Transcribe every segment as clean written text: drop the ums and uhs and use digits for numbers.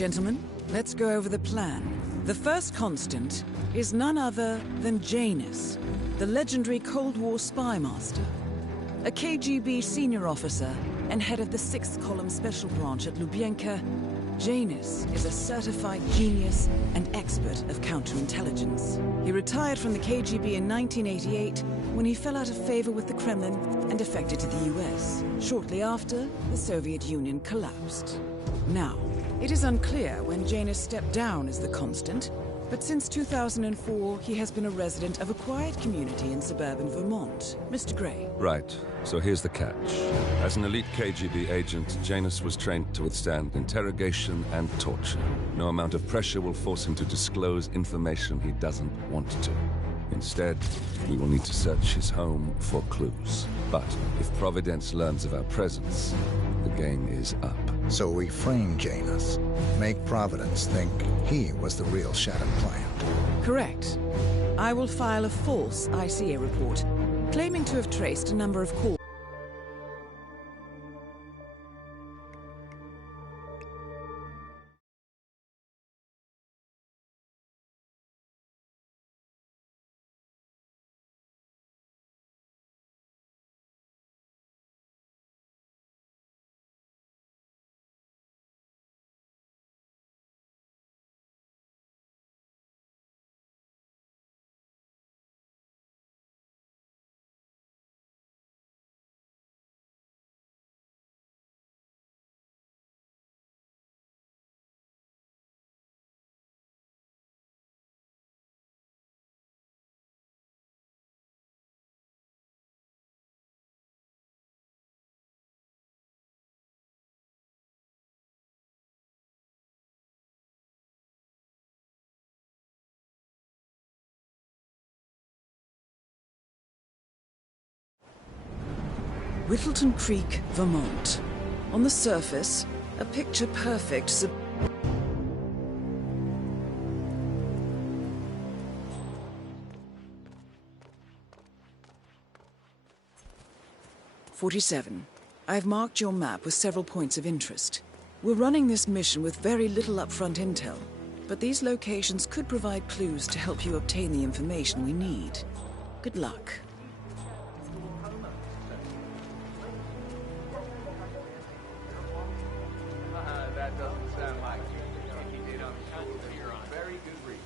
Gentlemen, let's go over the plan. The first constant is none other than Janus, the legendary Cold War spy master. A KGB senior officer and head of the 6th Column Special Branch at Lubyanka, Janus is a certified genius and expert of counterintelligence. He retired from the KGB in 1988 when he fell out of favor with the Kremlin and defected to the US. Shortly after, the Soviet Union collapsed. Now, it is unclear when Janus stepped down as the constant, but since 2004, he has been a resident of a quiet community in suburban Vermont. Mr. Gray. Right. So here's the catch. As an elite KGB agent, Janus was trained to withstand interrogation and torture. No amount of pressure will force him to disclose information he doesn't want to. Instead, we will need to search his home for clues. But if Providence learns of our presence, the game is up. So we frame Janus, make Providence think he was the real Shattered plant. Correct. I will file a false ICA report, claiming to have traced a number of calls. Whittleton Creek, Vermont. On the surface, a picture-perfect "47. I've marked your map with several points of interest. We're running this mission with very little upfront intel, but these locations could provide clues to help you obtain the information we need. Good luck." That doesn't sound like you. If you did, I'm sure you're on very good reason.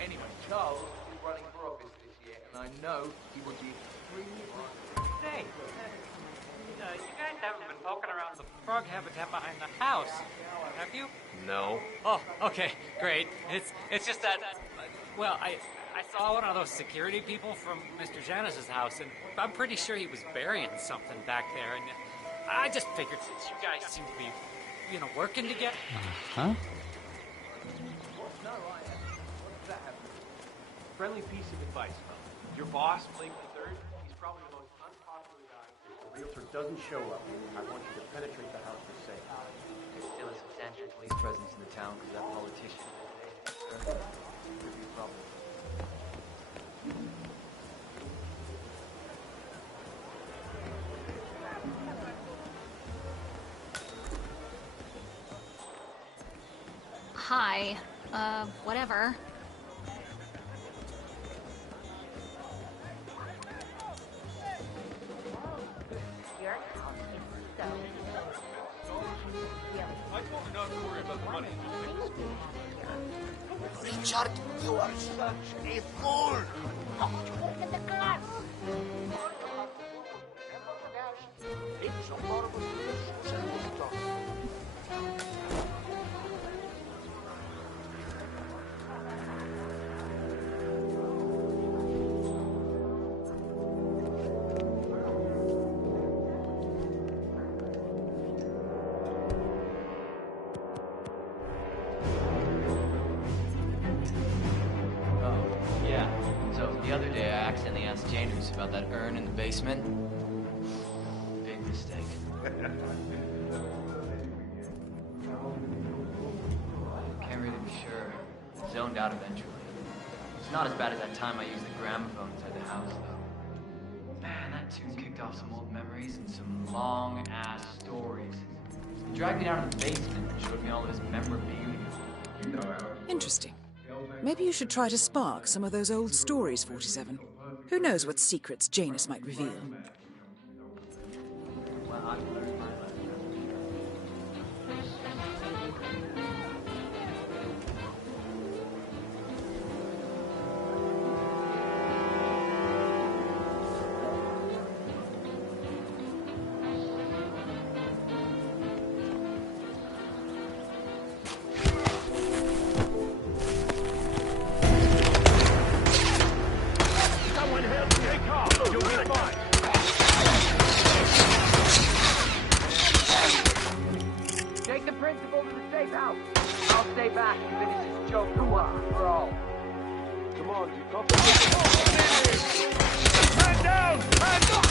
Anyway, Charles is running for office this year, and I know he would be extremely Hey, you guys haven't been poking around the frog habitat behind the house, have you? No. Oh, okay, great. It's just that, well, I saw one of those security people from Mr. Janus's house, and I'm pretty sure he was burying something back there, and I just figured since you guys seem to be, you know, working together. Huh? No, what's that happen? Friendly piece of advice, fellas. Your boss, Blake III, he's probably the most unpopular guy. If the realtor doesn't show up, I want you to penetrate the house for safe. There's still a substantial police presence in the town because that politician. Could be a problem. Hi. Whatever. Your house is so I told her not to worry about the money. Richard, you are such a fool! Look at the glass. It's a horrible The other day, I accidentally asked Janus about that urn in the basement. Big mistake. Can't really be sure. Zoned out eventually. It's not as bad as that time I used the gramophone inside the house, though. Man, that tune kicked off some old memories and some long-ass stories. He dragged me down to the basement and showed me all of his memorabilia. Interesting. Maybe you should try to spark some of those old stories, 47. Who knows what secrets Janus might reveal? Well, I've learned my lesson. Someone help take off! You'll be fine! Take the principal to the safe house. I'll stay back and finish this joke for once for all. Come on, you got Hand down! Hand up!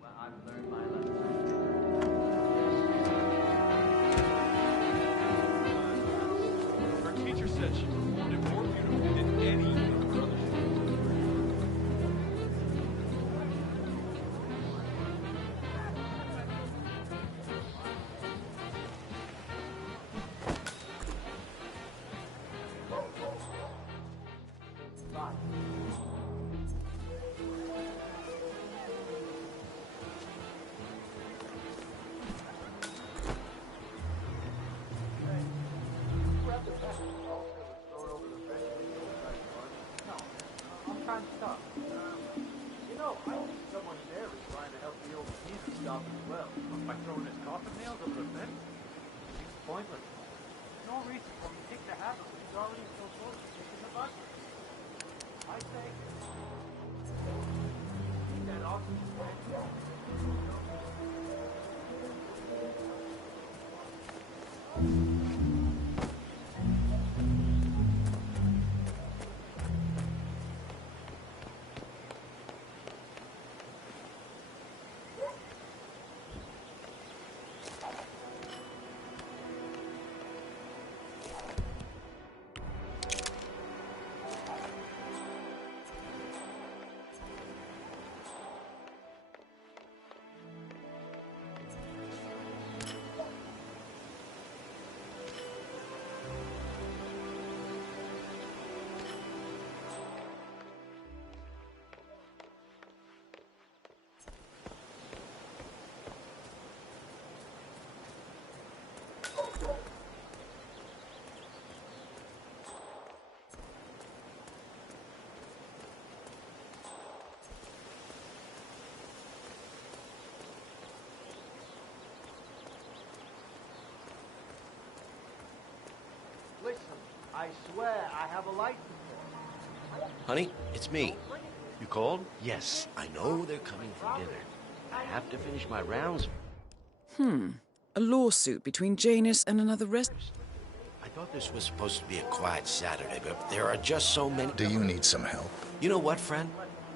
Well, I've learned my lesson. Her teacher said she performed it more beautifully than any of her other shows. I'm trying to stop. You know, I think someone there is trying to help the old geezer stop as well. By throwing his coffin nails over the fence? It's pointless. No reason for him to kick the habit when he's already so close to kicking the bucket. I say, that oxygen tank. Listen, I swear I have a license. Honey, it's me. You called? Yes, I know they're coming for dinner. I have to finish my rounds. A lawsuit between Janus and another I thought this was supposed to be a quiet Saturday, but there are just so many... Do you need some help? You know what, friend?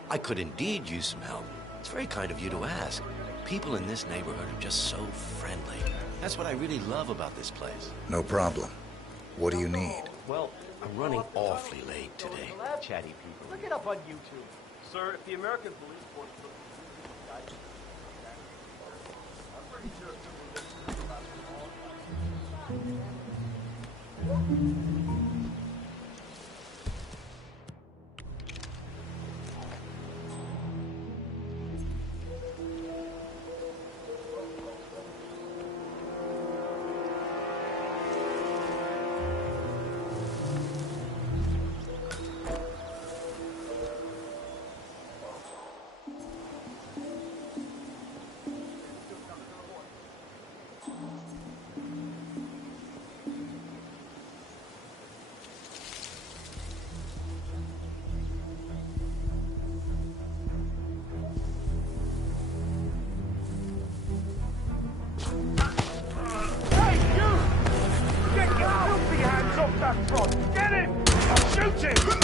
I could indeed use some help. It's very kind of you to ask. People in this neighborhood are just so friendly. That's what I really love about this place. No problem. What do you need? Well, I'm running awfully late today. Chatty people. Look it up on YouTube. Sir, if the American police force took these guys, I'm pretty sure this is about Hey, you! Get your filthy hands off that front! Get him! Shoot him!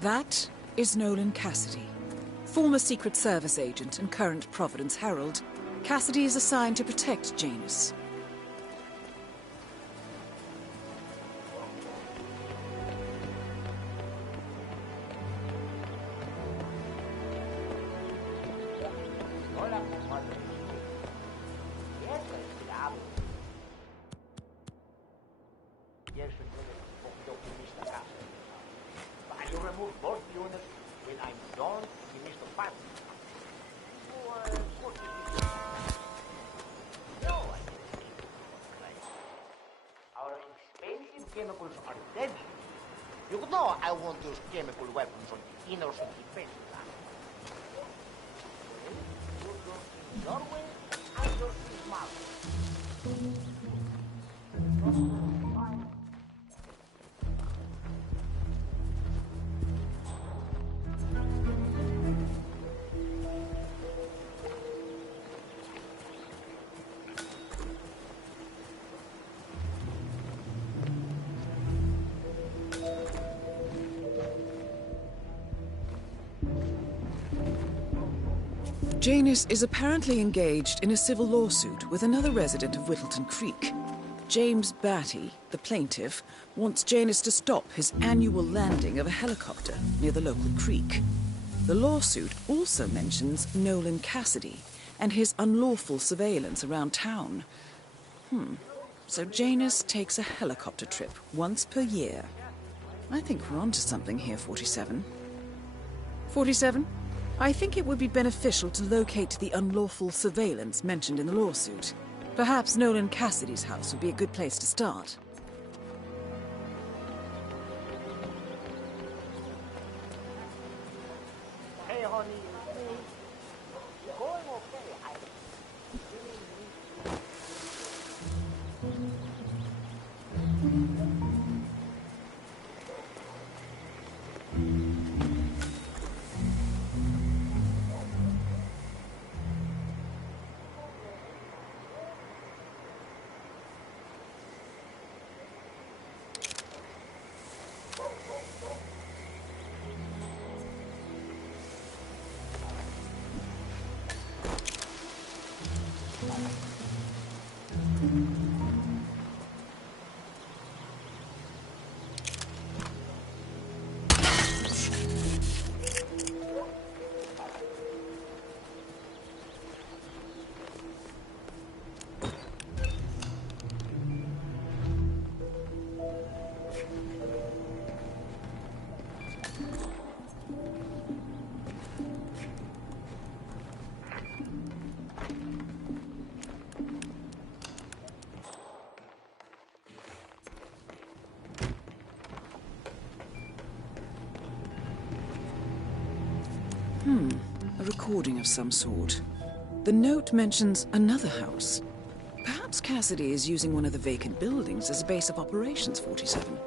That is Nolan Cassidy, former Secret Service agent and current Providence Herald. Cassidy is assigned to protect Janus. Hola, compadre. Siempre esperado. Pienso en un poquito optimista acá. I will remove both units when I'm done with Mr. Pat. No, I don't. Our expensive chemicals are deadly. You know I won't use chemical weapons on innocent defense. You go in your way, I go in my way. Janus is apparently engaged in a civil lawsuit with another resident of Whittleton Creek. James Batty, the plaintiff, wants Janus to stop his annual landing of a helicopter near the local creek. The lawsuit also mentions Nolan Cassidy and his unlawful surveillance around town. So Janus takes a helicopter trip once per year. I think we're onto something here, 47. 47? I think it would be beneficial to locate the unlawful surveillance mentioned in the lawsuit. Perhaps Nolan Cassidy's house would be a good place to start. Hey, honey, it's me. You're going okay. I A recording of some sort. The note mentions another house. Perhaps Cassidy is using one of the vacant buildings as a base of operations, 47.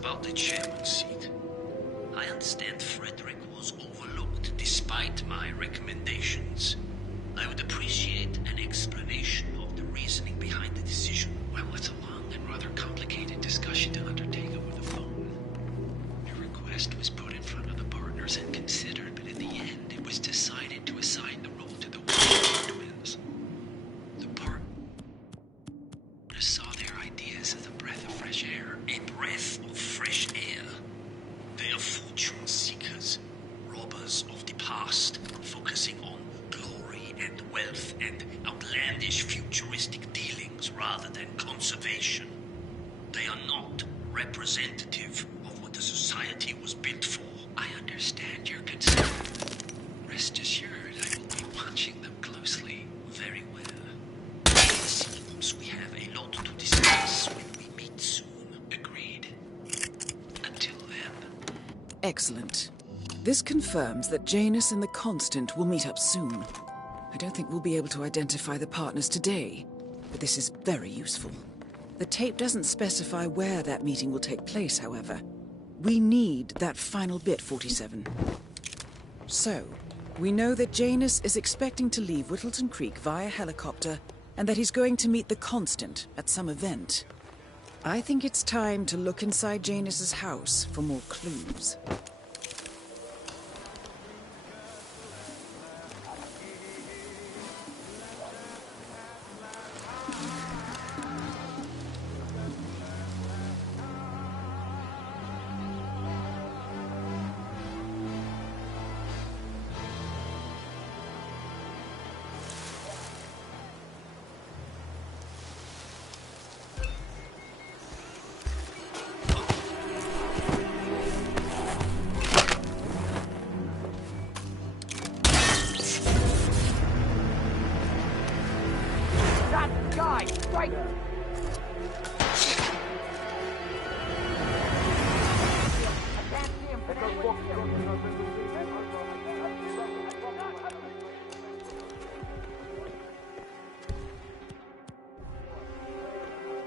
about the chairman's seat. I understand Frederick was overlooked despite my recommendations. I would appreciate an explanation of the reasoning behind the decision. Well, it's a long and rather complicated discussion to undertake over the phone. Your request was put in front of the partners and considered, but in the end, it was decided to assign the role to the Wilson twins. The partners saw their ideas as a breath of fresh air. A breath of fresh air. They are fortune seekers, robbers of the past, focusing on glory and wealth and outlandish futuristic dealings rather than conservation. They are not representative of what the society was built for. I understand your concern. Rest assured, I will be watching them closely. Very well. It seems we have a lot to discuss when we meet soon. Agreed. Until then. Excellent. This confirms that Janus and the Constant will meet up soon. I don't think we'll be able to identify the partners today, but this is very useful. The tape doesn't specify where that meeting will take place, however. We need that final bit, 47. So, we know that Janus is expecting to leave Whittleton Creek via helicopter, and that he's going to meet the Constant at some event. I think it's time to look inside Janus's house for more clues. Right!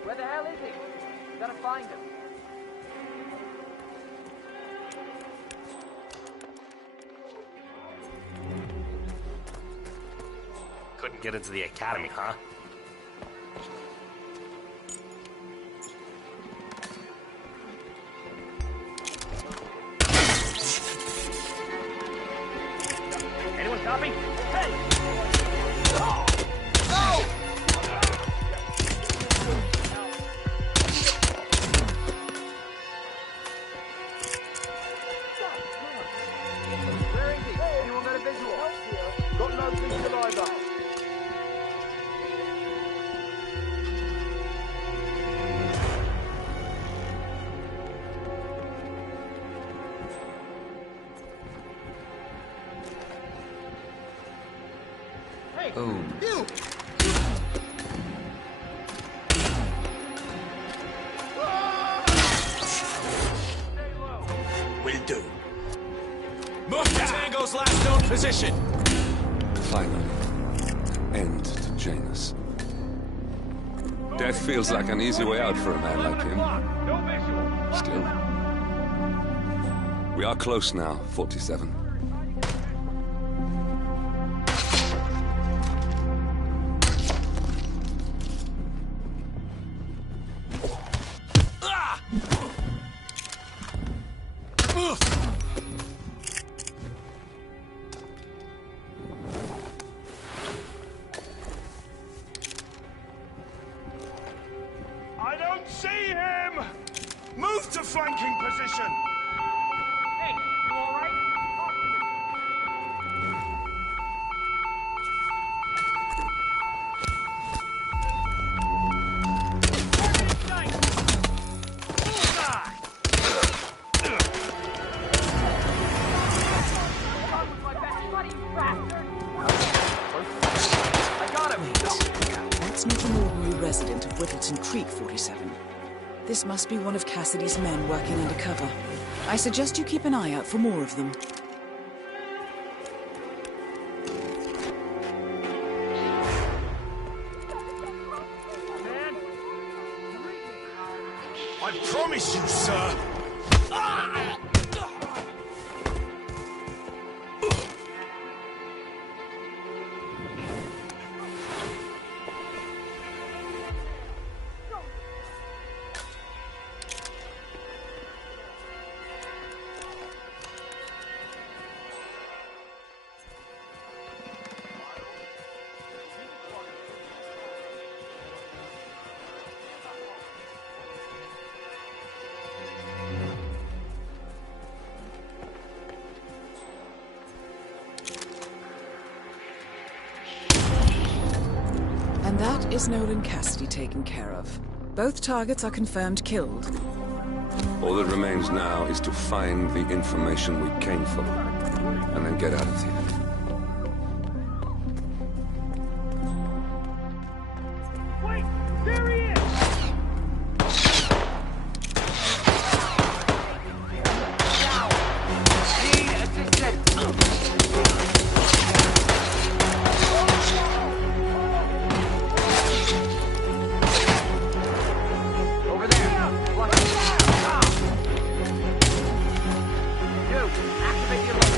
Where the hell is he? We gotta find him. Couldn't get into the academy, huh? Anyone copy? Hey! No! No! Where is he? Anyone got a visual? Got no visual either. Oh. You! Will do. Move to Tango's last known position! Finally, end to Janus. Death feels like an easy way out for a man like him. Still. We are close now, 47. I don't see him! Move to flanking position! Hey, you alright? Talk That's not an ordinary resident of Whittleton Creek, 47. This must be one of Cassidy's men working undercover. I suggest you keep an eye out for more of them. I promise you, sir, And that is Nolan Cassidy taken care of. Both targets are confirmed killed. All that remains now is to find the information we came for, and then get out of here. Wait! There he is! Over there. Watch it. You, activate the alert.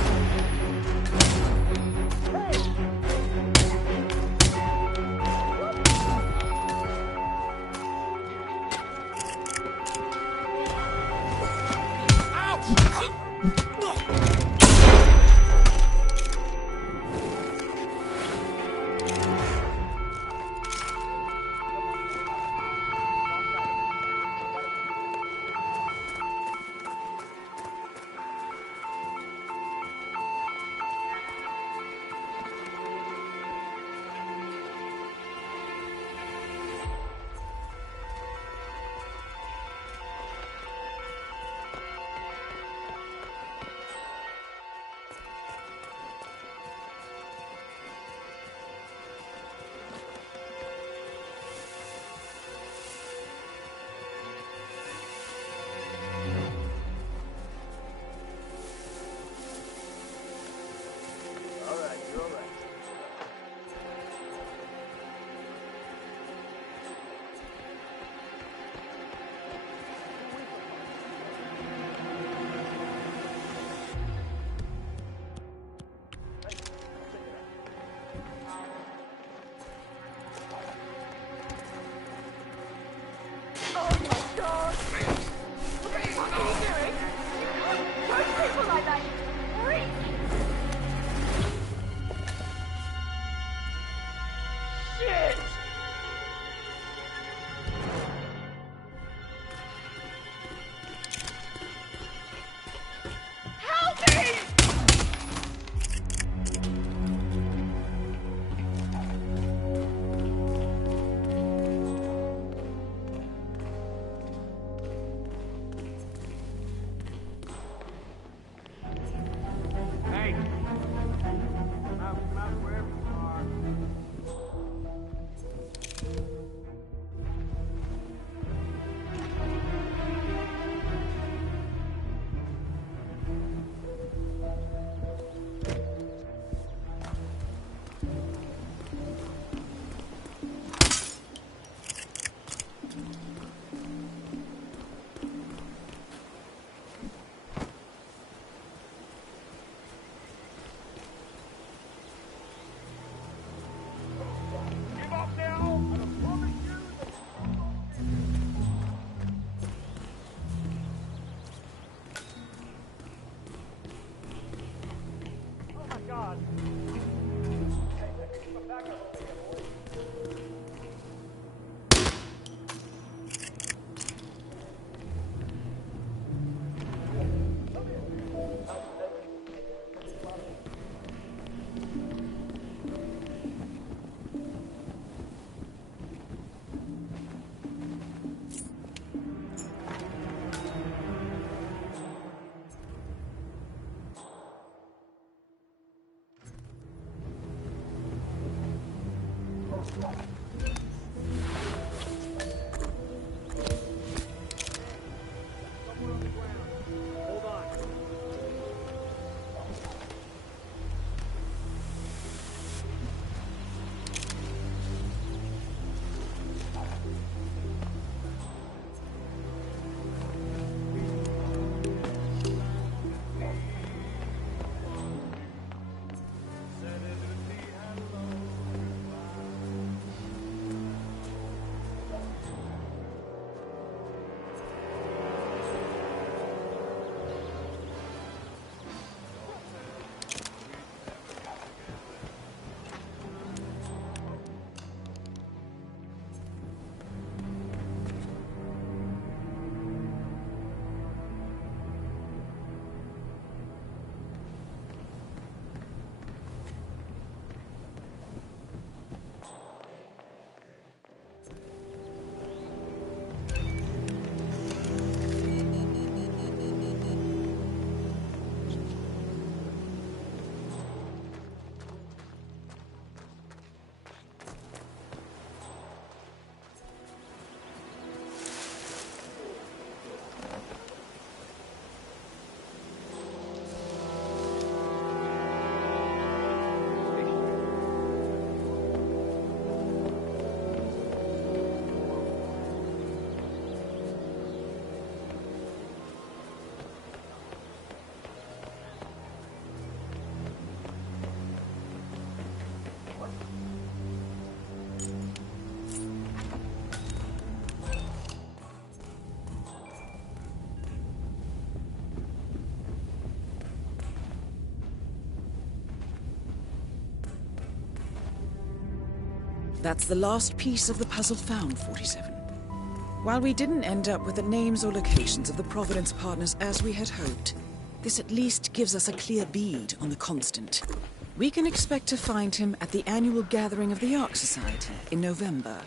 That's the last piece of the puzzle found, 47. While we didn't end up with the names or locations of the Providence partners as we had hoped, this at least gives us a clear bead on the Constant. We can expect to find him at the annual gathering of the Ark Society in November.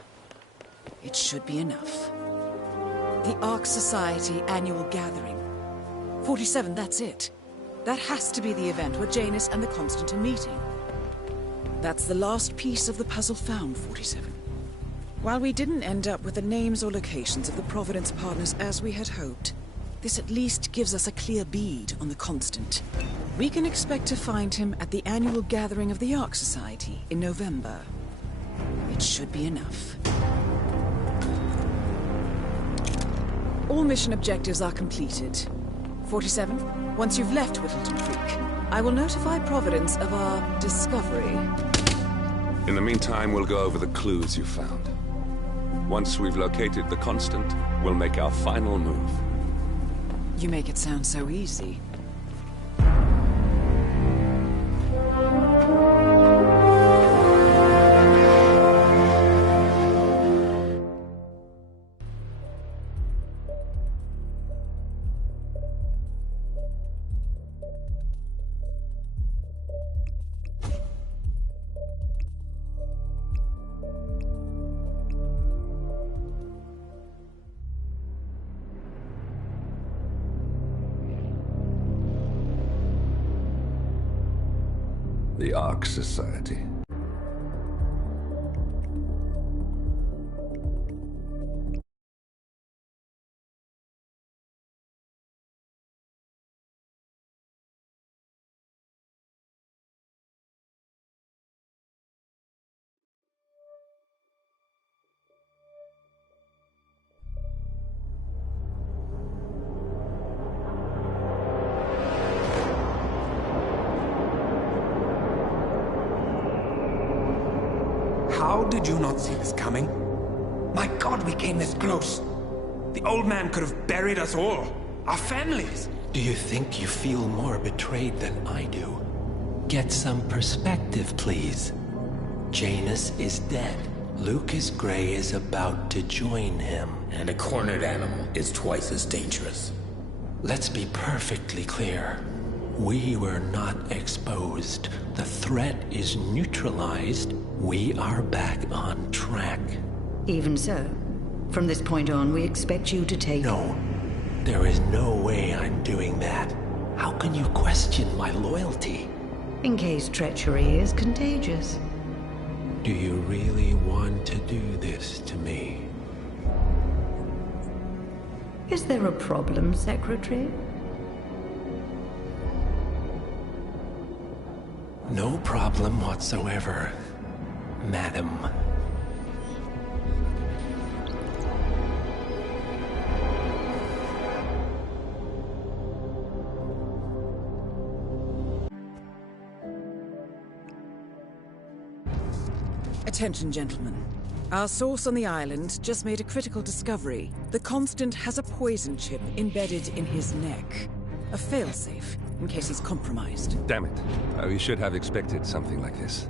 It should be enough. The Ark Society annual gathering. 47, that's it. That has to be the event where Janus and the Constant are meeting. That's the last piece of the puzzle found, 47. While we didn't end up with the names or locations of the Providence partners as we had hoped, this at least gives us a clear bead on the Constant. We can expect to find him at the annual gathering of the Ark Society in November. It should be enough. All mission objectives are completed. 47, once you've left Whittleton Creek, I will notify Providence of our discovery. In the meantime, we'll go over the clues you found. Once we've located the Constant, we'll make our final move. You make it sound so easy. The Ark Society. How did you not see this coming? My God, we came this close. The old man could have buried us all. Our families. Do you think you feel more betrayed than I do? Get some perspective, please. Janus is dead. Lucas Gray is about to join him. And a cornered animal is twice as dangerous. Let's be perfectly clear. We were not exposed. The threat is neutralized. We are back on track. Even so, from this point on, we expect you to take... No, there is no way I'm doing that. How can you question my loyalty? In case treachery is contagious. Do you really want to do this to me? Is there a problem, Secretary? No problem whatsoever, Madam. Attention, gentlemen. Our source on the island just made a critical discovery. The Constant has a poison chip embedded in his neck. A failsafe, in case he's compromised. Damn it. We should have expected something like this.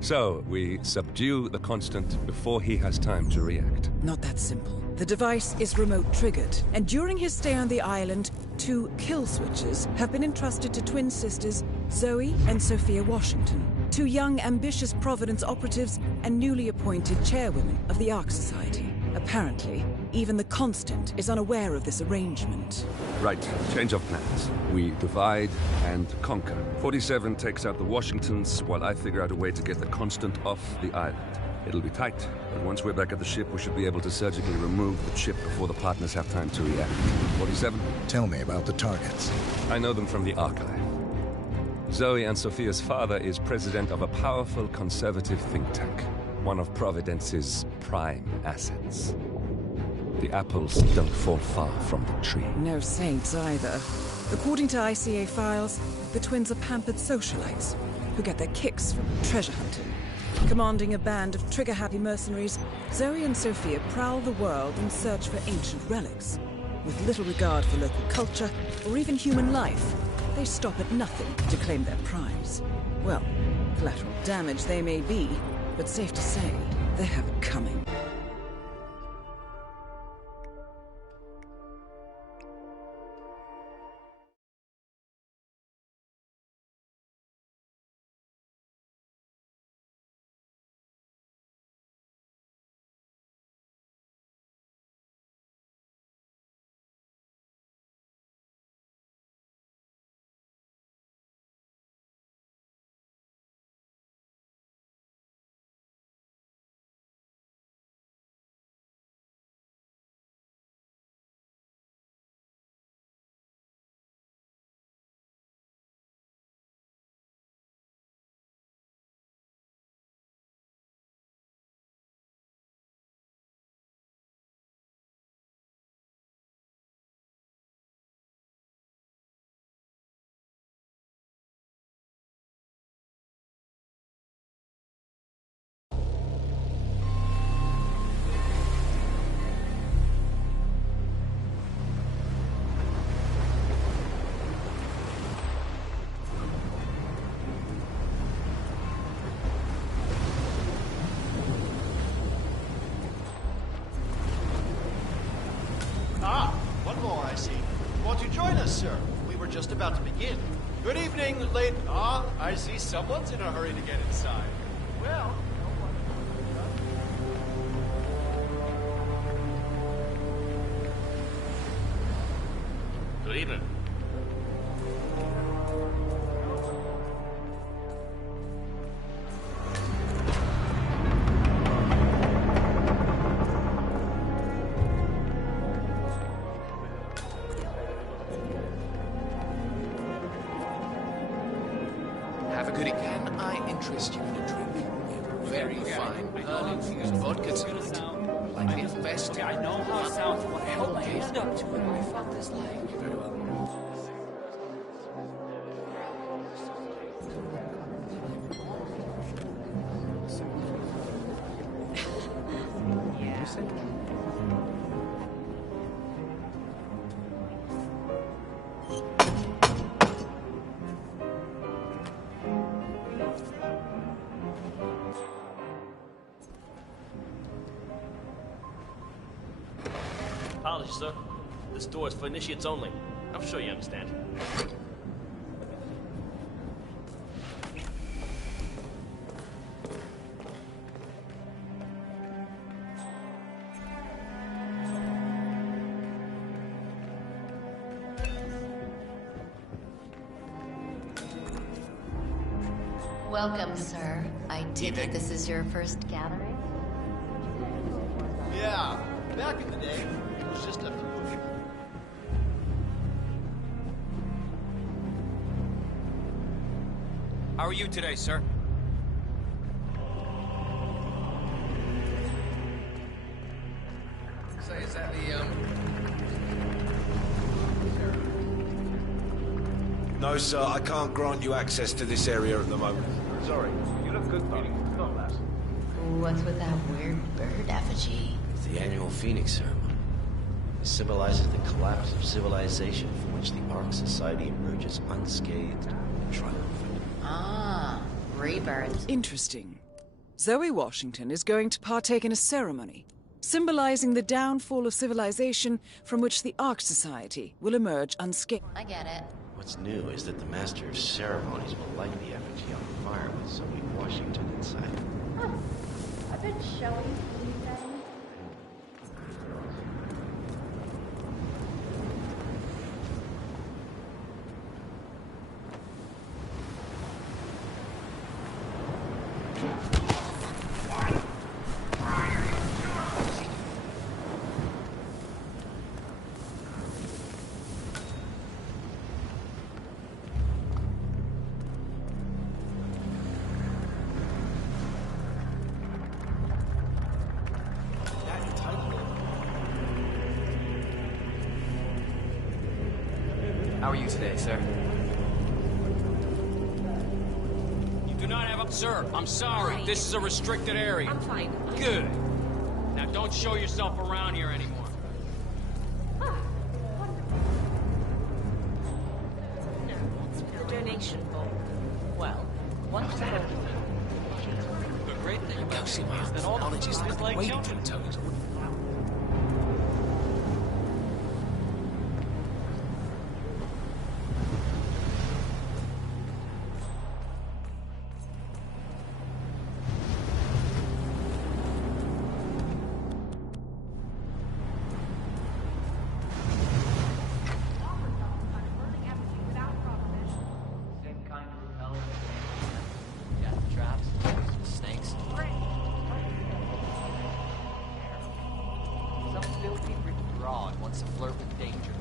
So, we subdue the Constant before he has time to react. Not that simple. The device is remote-triggered, and during his stay on the island, 2 kill switches have been entrusted to twin sisters Zoe and Sophia Washington, 2 young, ambitious Providence operatives and newly appointed chairwomen of the Ark Society. Apparently, even the Constant is unaware of this arrangement. Right, change of plans. We divide and conquer. 47 takes out the Washingtons, while I figure out a way to get the Constant off the island. It'll be tight, but once we're back at the ship, we should be able to surgically remove the chip before the partners have time to react. 47? Tell me about the targets. I know them from the archive. Zoe and Sophia's father is president of a powerful conservative think tank, one of Providence's prime assets. The apples don't fall far from the tree. No saints either. According to ICA files, the twins are pampered socialites who get their kicks from treasure hunting. Commanding a band of trigger-happy mercenaries, Zoe and Sophia prowl the world in search for ancient relics. With little regard for local culture or even human life, they stop at nothing to claim their prize. Well, collateral damage they may be, but safe to say, They have it coming. One more, I see. Won't you join us, sir? We were just about to begin. Good evening, late. I see someone's in a hurry to get inside. Well, Good evening. Have a good evening. Can I interest you in a drink? Very fine, pearl-infused vodka tonight. Like the best. I know how it sounds. What held my hand up to it. I felt this like. Very well. Apologies, sir. This door is for initiates only. I'm sure you understand. Welcome, sir. I take it this is your first gathering? yeah. Back in the day, it was just a few. How are you today, sir? Say, is that the, No, sir, I can't grant you access to this area at the moment. Sorry. You look good, though. Not last. What's with that weird bird effigy? It's the annual Phoenix ceremony. It symbolizes the collapse of civilization from which the Ark Society emerges unscathed and triumphant. Ah, rebirth. Interesting. Zoe Washington is going to partake in a ceremony, symbolizing the downfall of civilization from which the Ark Society will emerge unscathed. I get it. What's new is that the Master of Ceremonies will light the effigy on fire with Zoe Washington inside. Huh. I've been showing you guys. How are you today, sir? You do not have a... Sir, I'm sorry. Fine. This is a restricted area. I'm fine. Good. Now don't show yourself around here anymore. What's with the donation bowl? Well, wonderful. Good, great thing. Go see my ophthalmologist. I've been waiting for Tony's. Wants to flirt with danger.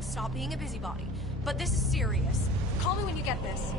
Stop being a busybody. But this is serious. Call me when you get this.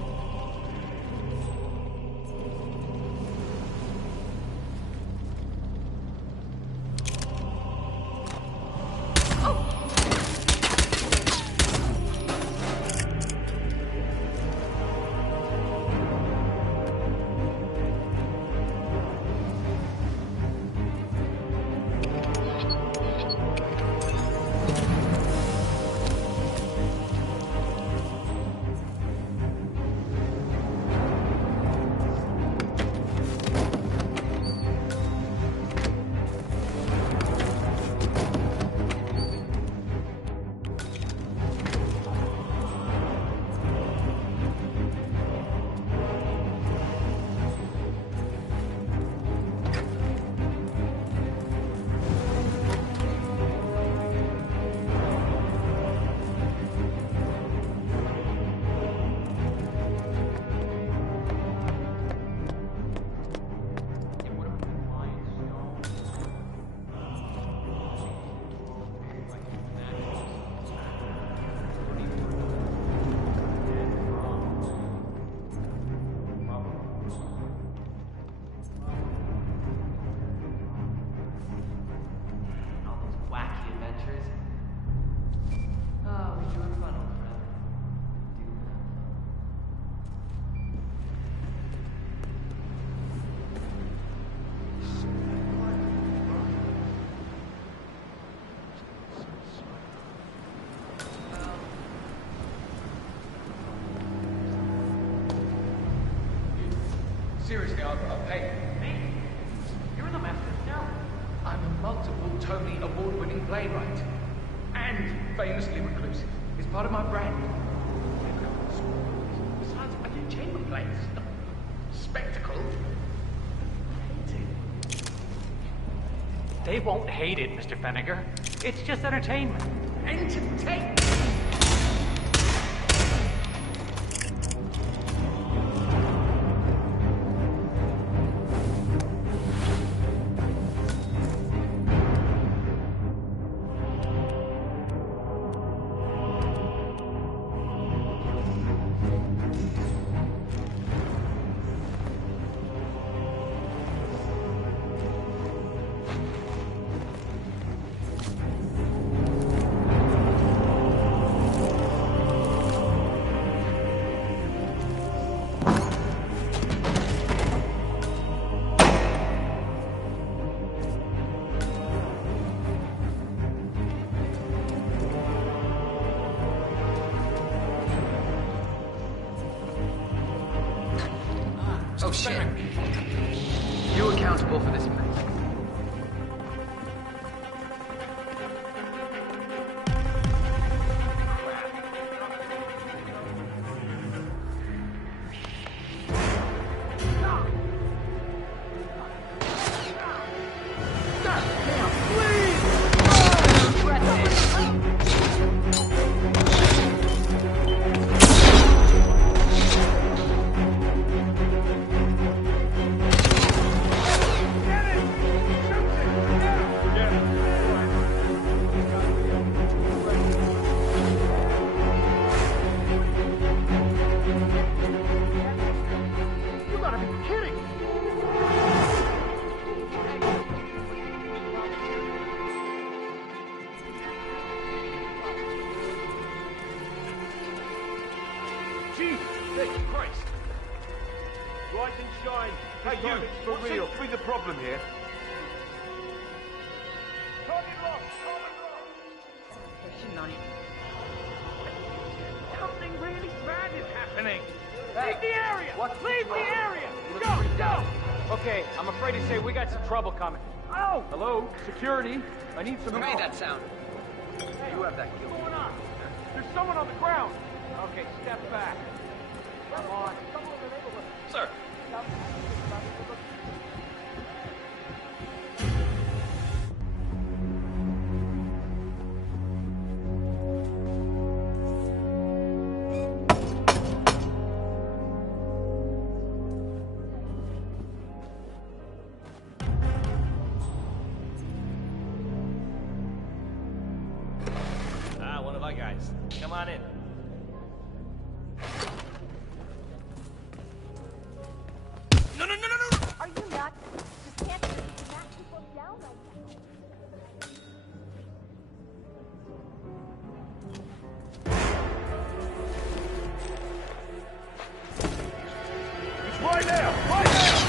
Seriously, I'll pay. Me? You're the master of ceremony. I'm a multiple Tony award-winning playwright. And famously reclusive. It's part of my brand. Besides, I do chamber plays. Spectacle. I hate it. They won't hate it, Mr. Feniger. It's just entertainment. Entertainment? shit. You accountable for this mess? Security, I need some help. Who made that sound? Hey, you have that kill. What's going on? There's someone on the ground. Okay, step back. Come on. Sir. One of our guys. Come on in. No! Are you nuts? Just can't knock people down like He's right there! Right there!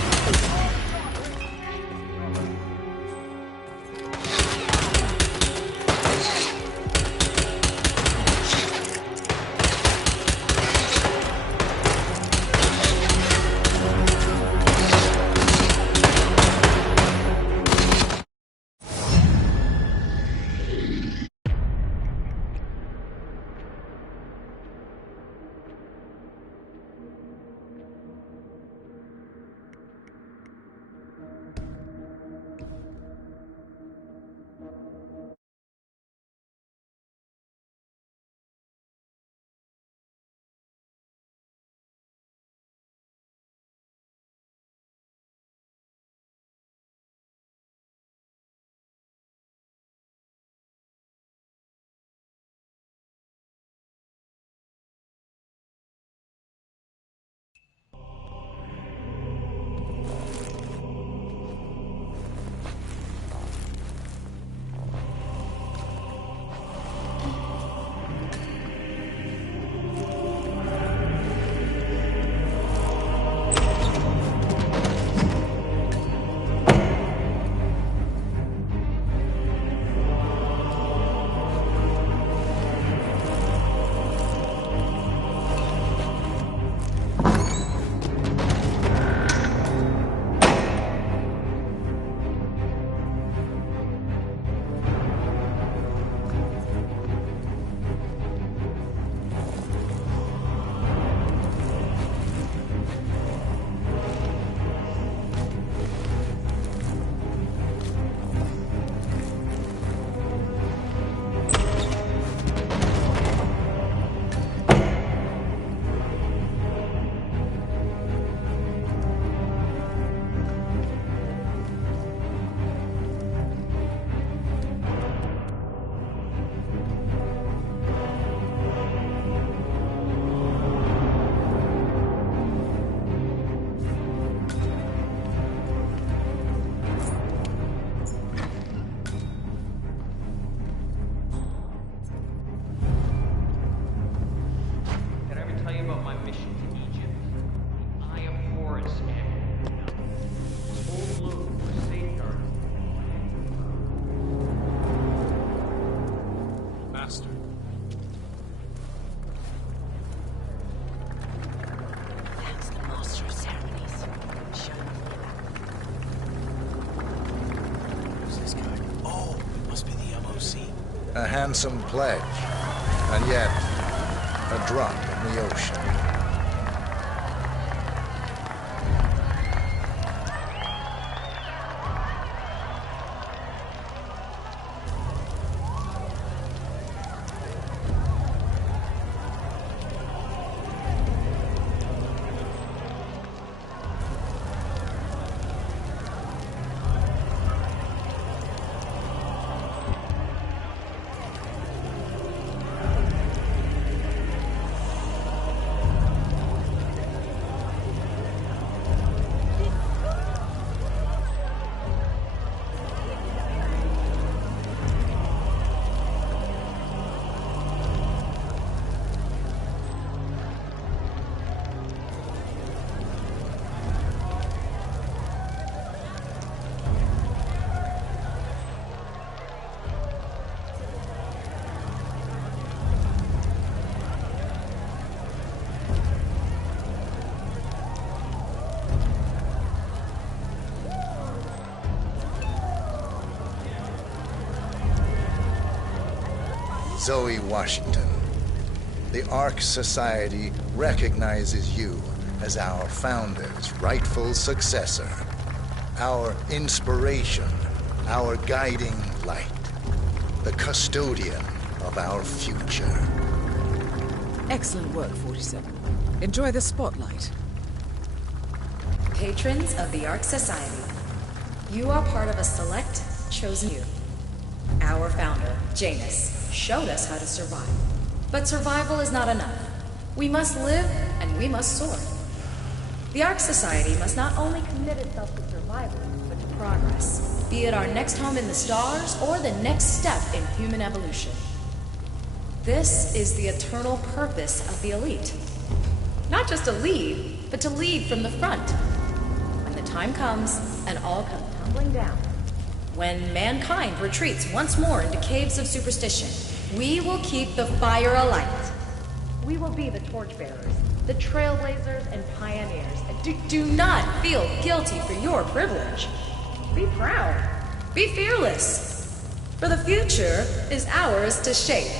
A handsome pledge, and yet a drop in the ocean. Zoe Washington, the Ark Society recognizes you as our founder's rightful successor, our inspiration, our guiding light, the custodian of our future. Excellent work, 47. Enjoy the spotlight. Patrons of the Ark Society, you are part of a select, chosen few. Our founder, Janus, showed us how to survive. But survival is not enough. We must live and we must soar. The Ark Society must not only commit itself to survival, but to progress, be it our next home in the stars or the next step in human evolution. This is the eternal purpose of the elite. Not just to lead, but to lead from the front. When the time comes and all come tumbling down, when mankind retreats once more into caves of superstition, we will keep the fire alight. We will be the torchbearers, the trailblazers and pioneers. Do not feel guilty for your privilege. Be proud. Be fearless. For the future is ours to shape.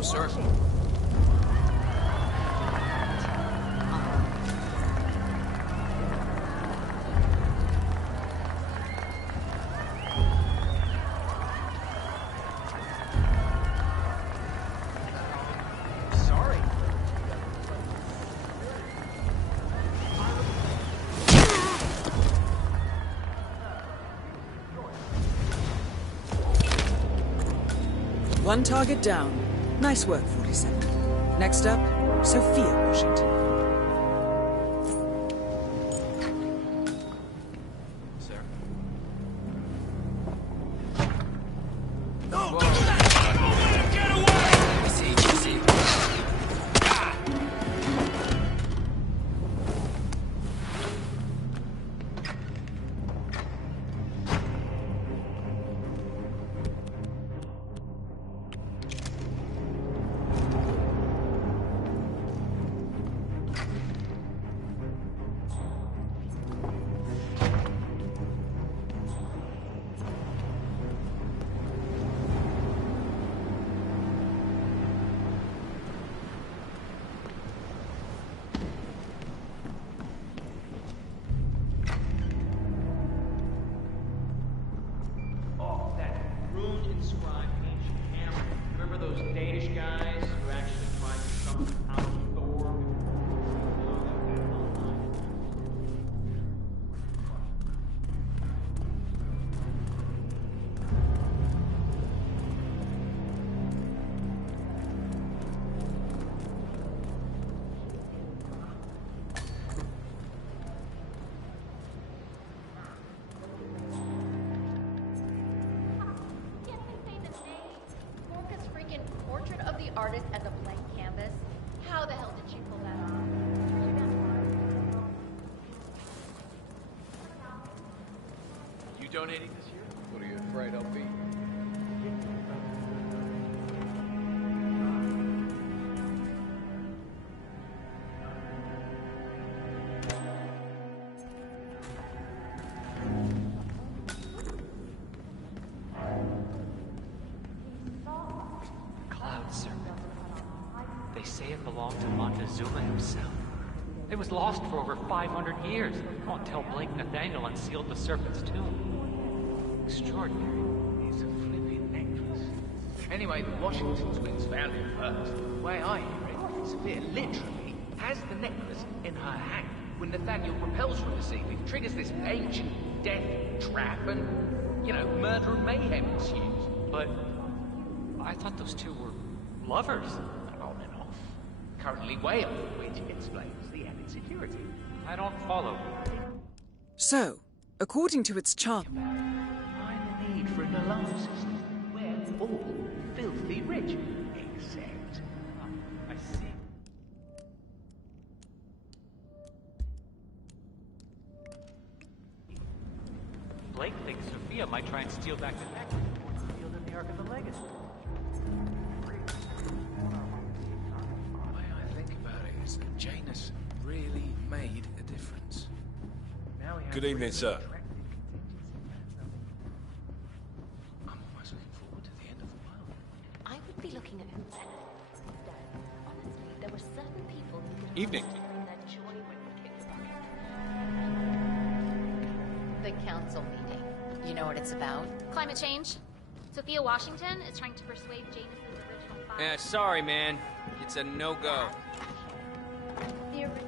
Sir. Sorry. One target down. Nice work, 47. Next up, Sophia Washington. Sir? No, don't do that! Don't let him get away! Easy. Oh, that rune-inscribed ancient hammer. Remember those Danish guys who actually tried to summon the power of Thor? Gorka's freaking portrait of the artist as a blank canvas. How the hell did she pull that off? You donating this year? What are you afraid I'll be? Cloud serpent. They say it belonged to Montezuma himself. It was lost for over 500 years, until Blake Nathaniel unsealed the serpent's tomb. Extraordinary. It's a flipping necklace. Anyway, the Washington twins found it first. The way I hear it, Sophia literally has the necklace in her hand when Nathaniel propels from the ceiling, triggers this ancient death trap, and, murder and mayhem ensues. But I thought those two were lovers. On and off. Currently way off, which explains the added security. I don't follow. So, according to its chart, Find the need for an alarm system. We're all filthy rich. Except... I see. Blake thinks Sophia might try and steal back the necklace before it's sealed in the Ark of the Legacy. The way I think about it is that Janus really made a difference. Good evening, sir. I'm almost looking forward to the end of the world. I would be looking at who better. Honestly, there were certain people who could Evening. bring that joy when we kicked the bucket. The council meeting. You know what it's about? Climate change. Sophia Washington is trying to persuade Janus's original father. Yeah, sorry, man. It's a no-go. The original.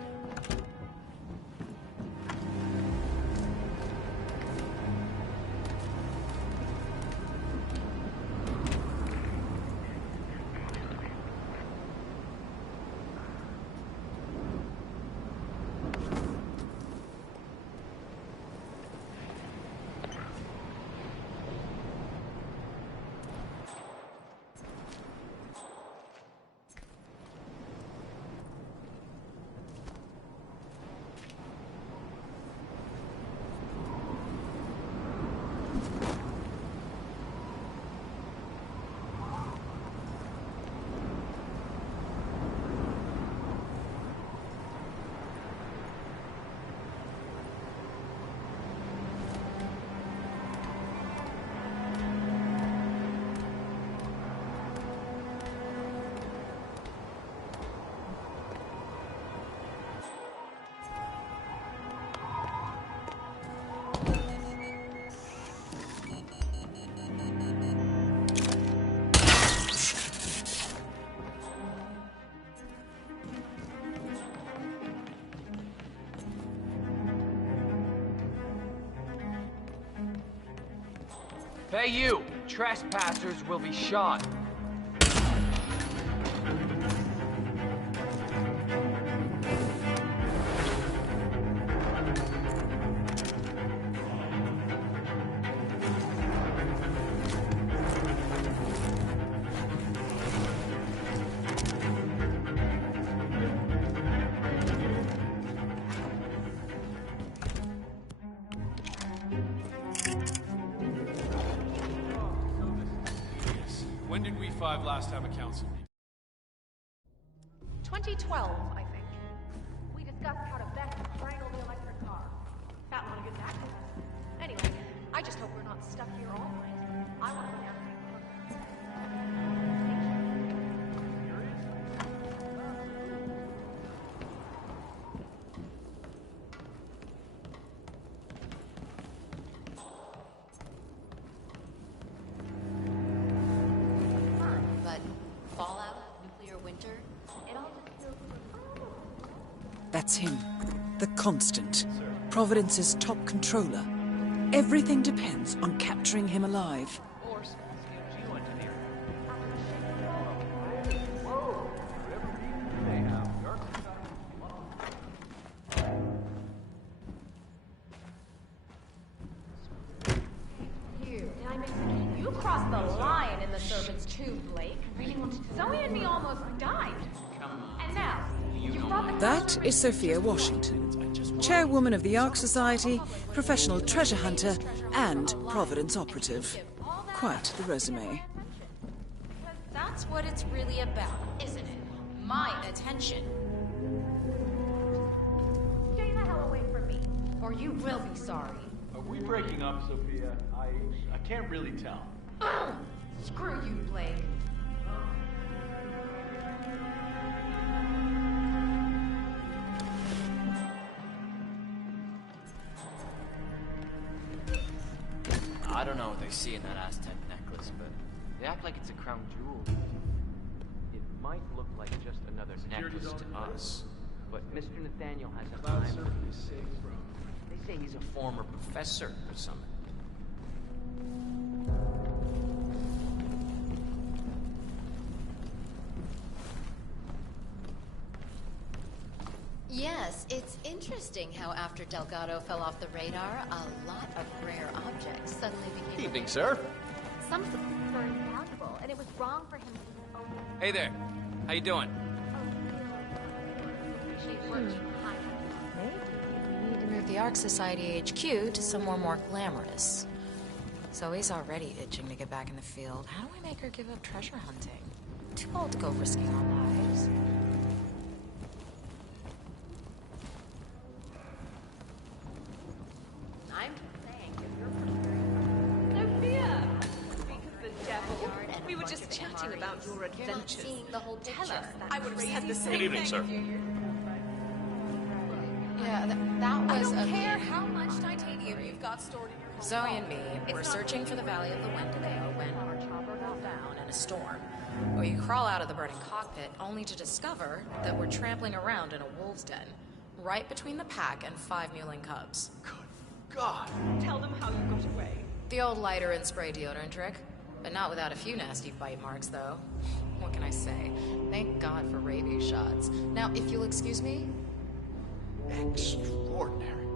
Hey, you! Trespassers will be shot. When did we five last have a council meeting? 2012, I think. We discussed how to best strangle the electric car. That one gets active. Anyway, I just hope we're not stuck here all night. I want to go down But fallout, nuclear winter, it all just feels... That's him. The Constant. Providence's top controller. Everything depends on capturing him alive. Or small-scale geoengineering. You crossed the line in the servant's tube, Blake. Zoe and me almost died. And now, you brought the That is Sophia Washington, chairwoman of the Ark Society, professional treasure hunter, and Providence operative. Quite the resume. That's what it's really about, isn't it? My attention. Stay the hell away from me. Or you will be sorry. Are we breaking up, Sophia? I can't really tell. Ugh! Screw you, Blake. I don't know what they see in that Aztec necklace, but they act like it's a crown jewel. It might look like just another necklace to us, but Mr. Nathaniel has a Cloud time. surfing is safe from... They say he's a former professor or something. Yes, it's interesting how after Delgado fell off the radar, a lot of rare objects suddenly became... Evening, sir. Some supplies were invaluable, and it was wrong for him to own them. Hey there. How you doing? Maybe we need to move the Ark Society HQ to somewhere more glamorous. Zoe's already itching to get back in the field. How do we make her give up treasure hunting? Too old to go risking our lives. I'm saying if you're Sophia! Speak of the devil. We were just chatting about your adventures. Seeing the whole Tell picture. us that. I would have said the same Good evening, thing sir. if you... Yeah, that I was don't a... care how much titanium you've got stored in your home. Zoe and me were searching for the Valley of the Wendigo when our chopper fell down in a storm. We crawl out of the burning cockpit only to discover that we're trampling around in a wolf's den, right between the pack and 5 mewling cubs. God! Tell them how you got away. The old lighter and spray deodorant trick, but not without a few nasty bite marks, though. What can I say? Thank God for rabies shots. Now, if you'll excuse me... Extraordinary.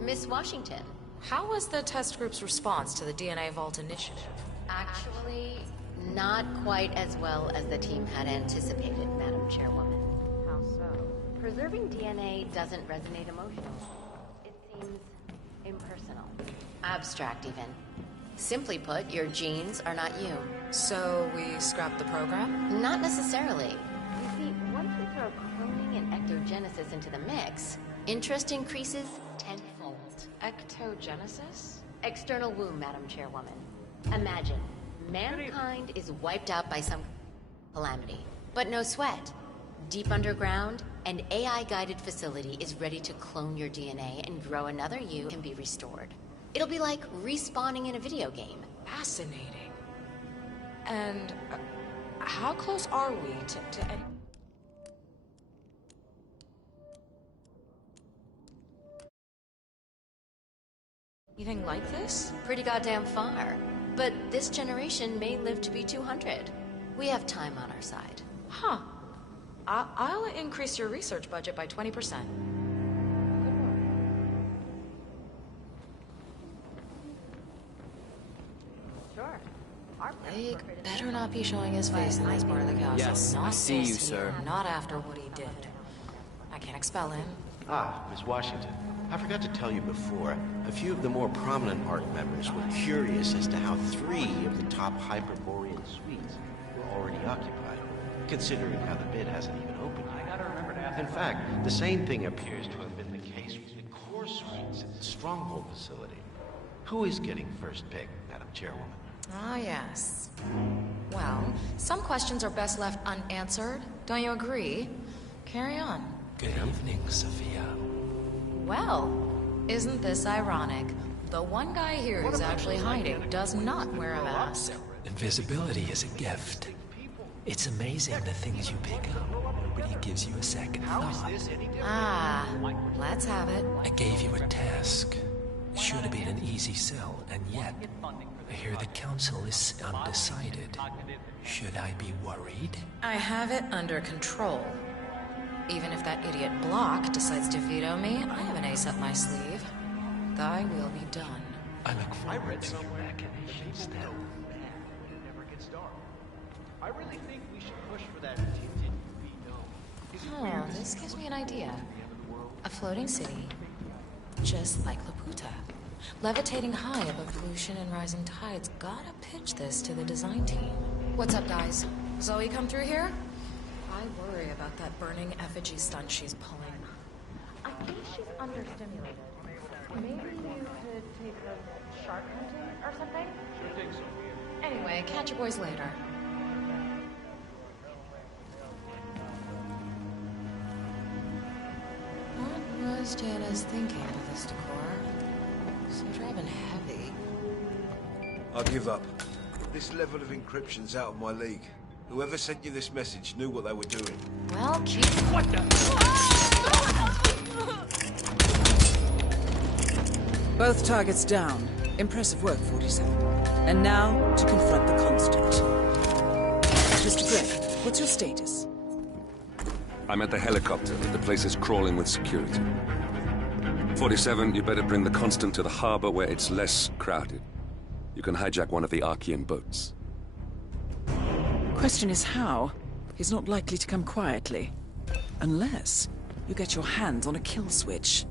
Miss Washington. How was the test group's response to the DNA Vault initiative? Actually, not quite as well as the team had anticipated, Madam Chairwoman. How so? Preserving DNA doesn't resonate emotionally. It seems impersonal. Abstract, even. Simply put, your genes are not you. So we scrap the program? Not necessarily. You see, once we throw cloning and ectogenesis into the mix, interest increases tenfold. Ectogenesis? External womb, Madam Chairwoman. Imagine, mankind is wiped out by some calamity, but no sweat. Deep underground, an AI-guided facility is ready to clone your DNA and grow another you can be restored. It'll be like respawning in a video game. Fascinating. And how close are we to any... Anything like this? Pretty goddamn far. But this generation may live to be 200. We have time on our side. Huh. I'll increase your research budget by 20%. Sure. Blake better not be showing his face in this part of the castle. Yes, not I see this you, here, sir. Not after what he did. I can't expel him. Ah, Miss Washington. I forgot to tell you before, a few of the more prominent ARC members were curious as to how 3 of the top Hyperborean suites were already occupied, considering how the bid hasn't even opened yet. In fact, the same thing appears to have been the case with the core suites at the Stronghold facility. Who is getting first pick, Madam Chairwoman? Ah, yes. Well, some questions are best left unanswered. Don't you agree? Carry on. Good evening, Sophia. Well, isn't this ironic? The one guy here who's actually hiding does not wear a mask. Invisibility is a gift. It's amazing the things you pick up. Nobody gives you a second thought. Ah, let's have it. I gave you a task. It should have been an easy sell, and yet, I hear the council is undecided. Should I be worried? I have it under control. Even if that idiot Block decides to veto me, I have an ace up my sleeve. Thy will be done. I look forward to your machinations then. It never gets dark. I really think we should push for that tinted UV dome. Oh, this gives me an idea. A floating city, just like Laputa. Levitating high above pollution and rising tides. Gotta pitch this to the design team. What's up, guys? Zoe come through here? I worry about that burning effigy stunt she's pulling. I think she's understimulated. Maybe you could take her shark hunting or something? Sure thing, Sophia. Anyway, catch your boys later. What was Janice thinking with this decor? So driving heavy. I give up. This level of encryption's out of my league. Whoever sent you this message knew what they were doing. Well, keep... What the? Both targets down. Impressive work, 47. And now, to confront the Constant. Mr. Gray, what's your status? I'm at the helicopter, but the place is crawling with security. 47, you better bring the Constant to the harbor where it's less crowded. You can hijack one of the Archean boats. Question is how? He's not likely to come quietly. Unless you get your hands on a kill switch.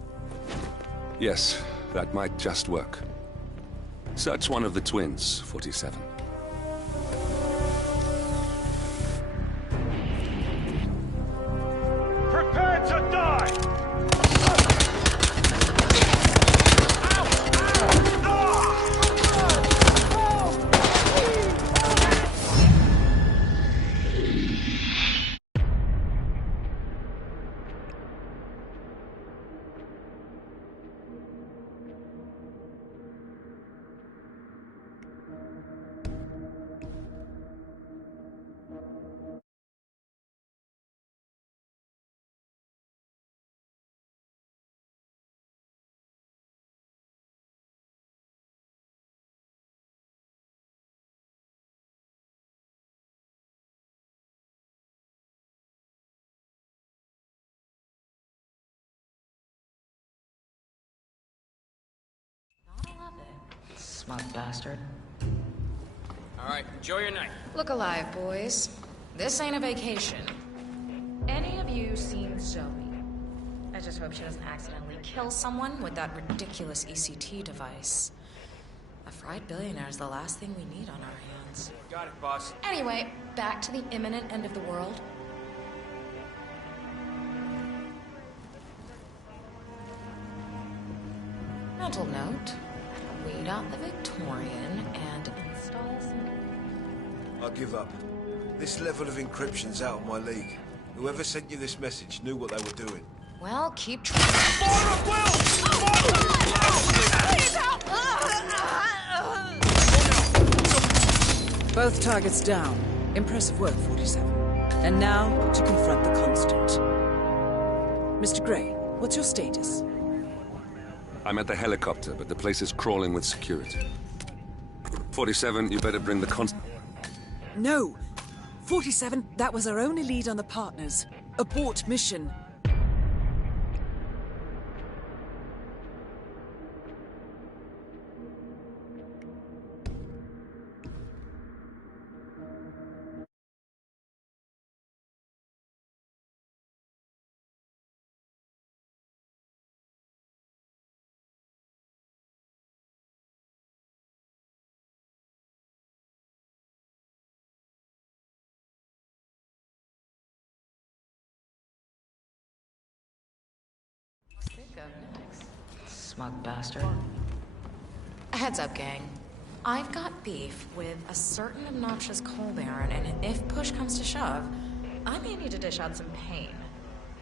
Yes, that might just work. Search one of the twins, 47. Prepare to die! Smug bastard. All right, enjoy your night. Look alive, boys. This ain't a vacation. Any of you seen Zoe? I just hope she doesn't accidentally kill someone with that ridiculous ECT device. A fried billionaire is the last thing we need on our hands. Got it, boss. Anyway, back to the imminent end of the world. Mental note. Weed out the Victorian and install some... I give up. This level of encryption's out of my league. Whoever sent you this message knew what they were doing. Well, keep trying. Both targets down. Impressive work, 47. And now, to confront the Constant. Mr. Gray, what's your status? I'm at the helicopter, but the place is crawling with security. 47, you better bring the Constant... No! 47, that was our only lead on the partners. Abort mission. Smug bastard. Heads up, gang. I've got beef with a certain obnoxious coal baron, and if push comes to shove, I may need to dish out some pain.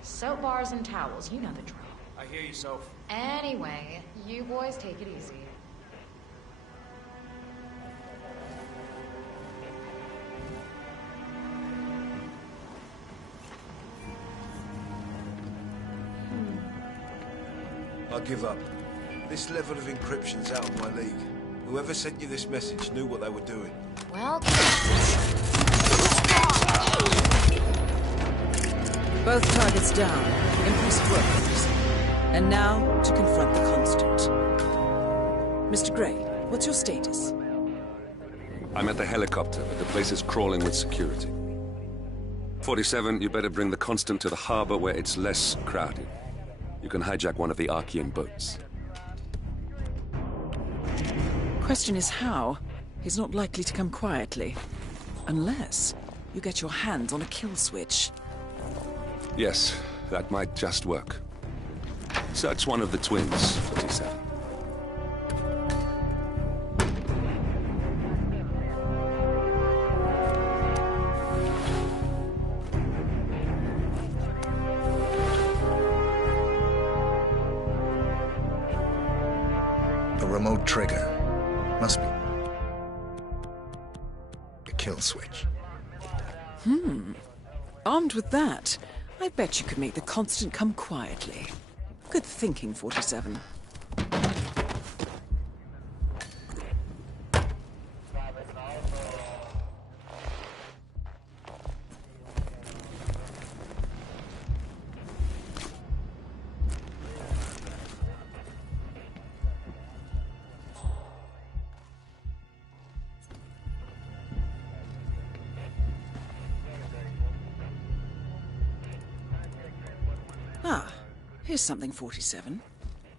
Soap bars and towels, you know the drill. I hear you, Soph. Anyway, you boys take it easy. I give up. This level of encryption's out of my league. Whoever sent you this message knew what they were doing. Well, Both targets down. Impressive work, officer. And now, to confront the Constant. Mr. Gray, what's your status? I'm at the helicopter, but the place is crawling with security. 47, you better bring the Constant to the harbor where it's less crowded. You can hijack one of the Archean boats. Question is how? He's not likely to come quietly. Unless you get your hands on a kill switch. Yes, that might just work. Search one of the twins, 47. The remote trigger. Must be a kill switch. Armed with that, I bet you could make the Constant come quietly. Good thinking, 47. Here's something, 47.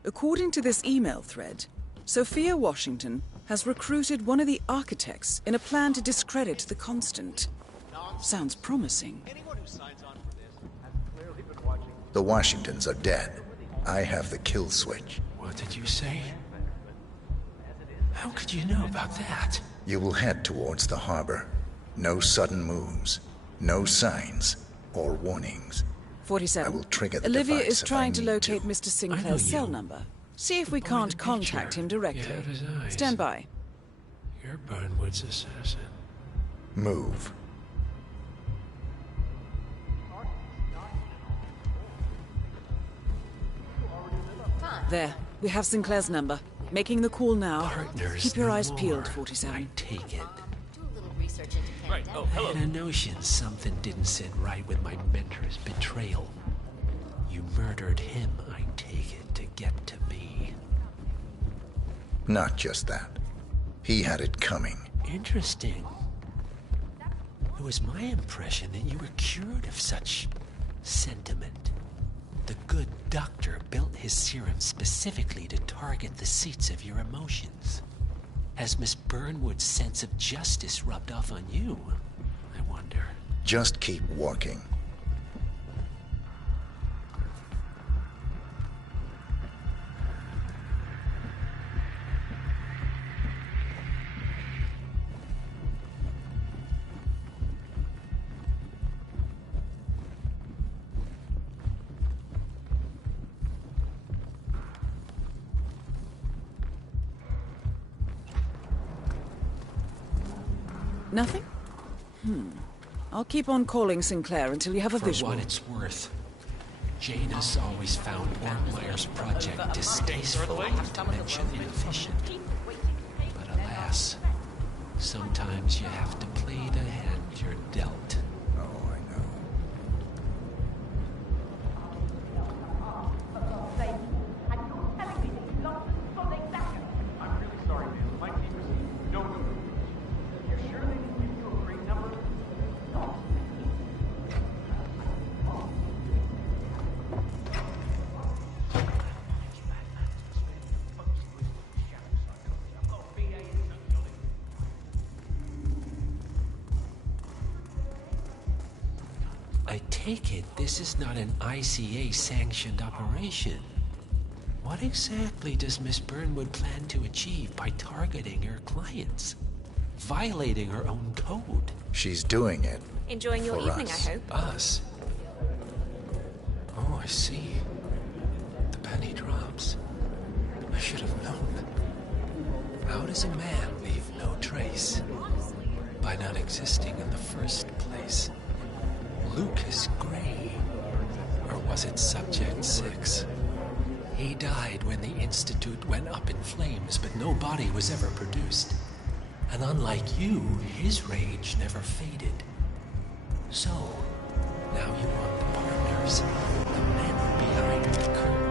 According to this email thread, Sophia Washington has recruited one of the architects in a plan to discredit the Constant. Sounds promising. The Washingtons are dead. I have the kill switch. What did you say? How could you know about that? You will head towards the harbor. No sudden moves. No signs or warnings. 47. I will trigger the Olivia device is if trying I to need locate to. Mr. Sinclair's cell number. See if we can't contact him directly. his eyes. Stand by. You're Burnwood's assassin. Move. There. We have Sinclair's number. Making the call now. Partners Keep your no eyes more. peeled, 47. Take it. Research into Right, oh, I hello. had a notion something didn't sit right with my mentor's betrayal. You murdered him, I take it, to get to me. Not just that. He had it coming. Interesting. It was my impression that you were cured of such sentiment. The good doctor built his serum specifically to target the seats of your emotions. Has Miss Burnwood's sense of justice rubbed off on you? I wonder. Just keep walking. Nothing? I'll keep on calling Sinclair until you have a For visual. what it's worth, Janus always found Ortmeyer's project distasteful, not to mention inefficient. But alas, sometimes you have to play the hand you're dealt. Oh, I know. I'm really sorry, man. My team received no good news. You're sure they didn't give you a great number? No. I take it this is not an ICA-sanctioned operation. What exactly does Miss Burnwood plan to achieve by targeting her clients? Violating her own code? She's doing it. Enjoying your for evening, us. I hope. Us? Oh, I see. The penny drops. I should have known. How does a man leave no trace? By not existing in the first place. Lucas Gray. Or was it Subject 6? He died when the Institute went up in flames, but no body was ever produced. And unlike you, his rage never faded. So, now you want the partners, the men behind the curtain.